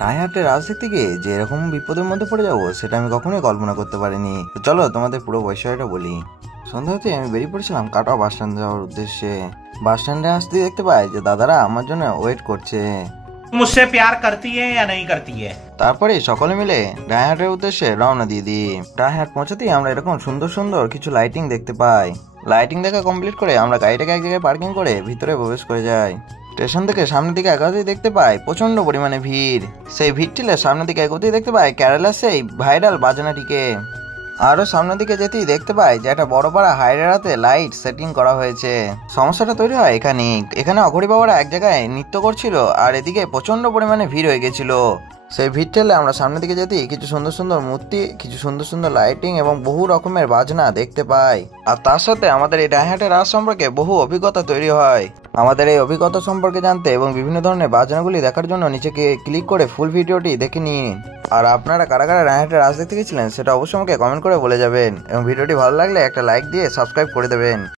ডাইহার্টের রাজ দেখতে গিয়ে যে এরকম বিপদের মধ্যে পড়ে যাবো সেটা আমি কখনোই কল্পনা করতে পারিনি। তো চলো তোমাদের পুরো বিষয়টা বলি। সন্ধ্যা হতে আমি বেরিয়ে পড়েছিলাম কাটোয়া বাস স্ট্যান্ড যাওয়ার উদ্দেশ্যে। বাস স্ট্যান্ডে আসতে দেখতে পাই যে দাদারা আমার জন্য ওয়েট করছে। मुझसे प्यार करती है या नहीं करती है। তারপরে সকলে মিলে ডাইহার্টের উদ্দেশ্যে রওনা দিয়ে দিই। ডাইহার্ট পৌঁছাতেই আমরা এরকম সুন্দর সুন্দর কিছু লাইটিং দেখতে পাই। লাইটিং দেখা কমপ্লিট করে আমরা গাড়িটাকে এক জায়গায় পার্কিং করে ভিতরে প্রবেশ করে যাই। স্টেশন থেকে সামনের দিকে এগোতেই দেখতে পাই প্রচন্ড পরিমাণে ভিড়। সেই ভিড় ঠেলে সামনের দিকে এগোতেই দেখতে পাই কেরালার সেই ভাইরাল বাজনাটিকে। আরো সামনের দিকে যেতেই দেখতে পাই যে একটা বড় পাড়া হাইড্রাতে লাইট সেটিং করা হয়েছে। সমস্যাটা তৈরি হয় এখানে অঘরি বাবারা এক জায়গায় নৃত্য করছিল আর এদিকে প্রচন্ড পরিমাণে ভিড় হয়ে গেছিল। সেই ভিড় ঠেলে আমরা সামনের দিকে যেতেই কিছু সুন্দর সুন্দর মূর্তি, কিছু সুন্দর সুন্দর লাইটিং এবং বহু রকমের বাজনা দেখতে পাই। আর তার সাথে আমাদের এই ডাইহার্টের রাজ সম্পর্কে বহু অভিজ্ঞতা তৈরি হয়। আমাদের এই অভিজ্ঞতা সম্পর্কে জানতে এবং বিভিন্ন ধরনের বাজনাগুলি দেখার জন্য নিচেকে ক্লিক করে ফুল ভিডিওটি দেখে নিন। আর আপনারা কারা কারা ডাইহার্টের রাজ দেখতে গেছিলেন সেটা অবশ্যই আমাকে কমেন্ট করে বলে যাবেন এবং ভিডিওটি ভালো লাগলে একটা লাইক দিয়ে সাবস্ক্রাইব করে দেবেন।